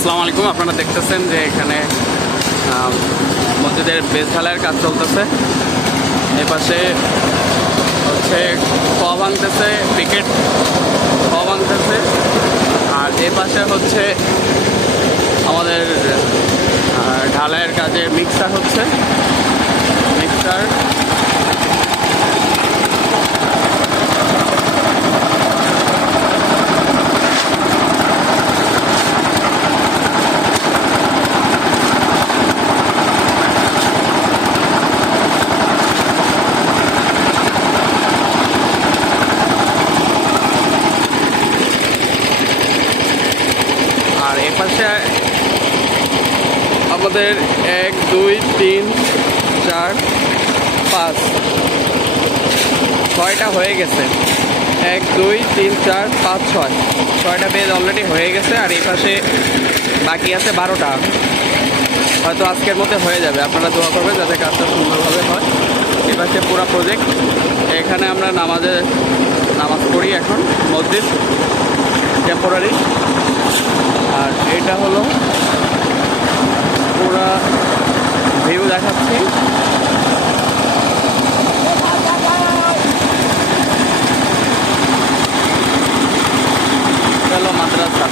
আসসালামু আলাইকুম। আপনারা দেখতেছেন যে এখানে মসজিদের বেস ঢালাইয়ের কাজ চলতেছে। এ পাশে হচ্ছে ক ভাঙতেছে, ক্রিকেট ক ভাঙতেছে, আর এ পাশে হচ্ছে আমাদের ঢালাইয়ের কাজে মিক্সার হচ্ছে। মিক্সার আর এ পাশে আমাদের 1 2 3 4 5 6টা হয়ে গেছে। 1 2 3 4 5 6 6টা পেজ অলরেডি হয়ে গেছে। আর এই পাশে বাকি আছে 12টা, হয়তো আজকের মধ্যে হয়ে যাবে। আপনারা দোয়া করবেন যাতে কাজটা সুন্দরভাবে হয়। এ পাশে পুরো প্রজেক্ট। এখানে আমরা নামাজ পড়ি এখন, মসজিদ টেম্পোরারি। আর এটা হলো পুরা ভিউ দেখাচ্ছি। চলো মাদ্রাসা।